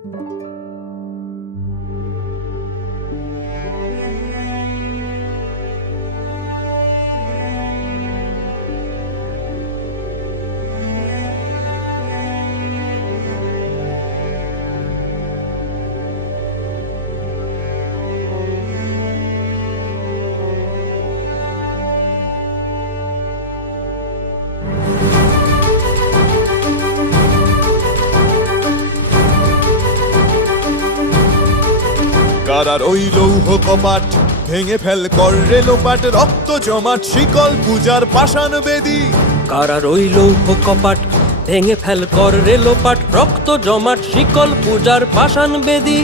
কারার ওই লৌহ কপাট ভেঙে ফেল কর রে লোপাট, রক্ত জমাট শিকল পূজার পাষাণ বেদী। কারার ওই লৌহ কপাট ভেঙে ফেল কর রে লোপাট, রক্ত জমাট শিকল পূজার পাষাণ বেদী।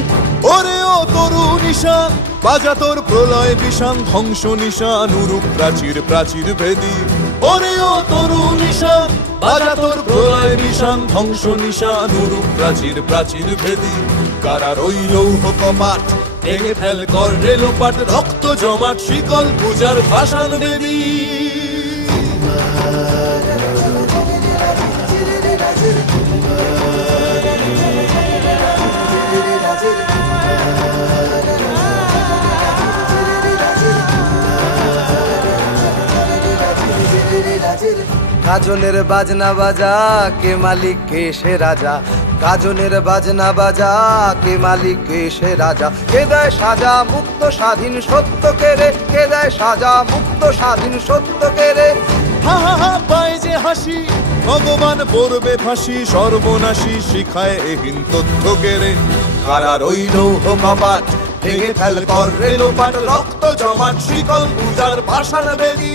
ওরে ও তরু নিশান বাজা তোর প্রলয় বিষান, ধ্বংস নিশান উরূপ প্রাচীর প্রাচীর ভেদী। ওরে ও তরু নিশান বাজা তোর প্রলয় বিষান, ধ্বংস নিশান উরূপ প্রাচীর প্রাচীর ভেদী। কারার ওই লৌহ কপাট ভেঙে ফেল কর রে লোপাট, রক্ত জমাট শিকল পূজার পাষাণ বেদী। গাজনের বাজনা বাজা, কে মালিক কে সে রাজা। গাজনের বাজনা বাজা, কে মালিক কে সে রাজা। কে দেয় সাজা মুক্ত স্বাধীন সত্য কেড়ে, কে দেয় সাজা মুক্ত স্বাধীন সত্য কেড়ে। হা হা হা পায় যে হাসি, ভগবান পড়বে ফাঁসি, সর্বনাশী শিখায় এহীন তথ্য কেড়ে। কারার ওই লৌহ কপাট ভেঙে ফেল কর রে লোপাট, রক্ত জমাট শিকল পূজার পাষাণ বেদী।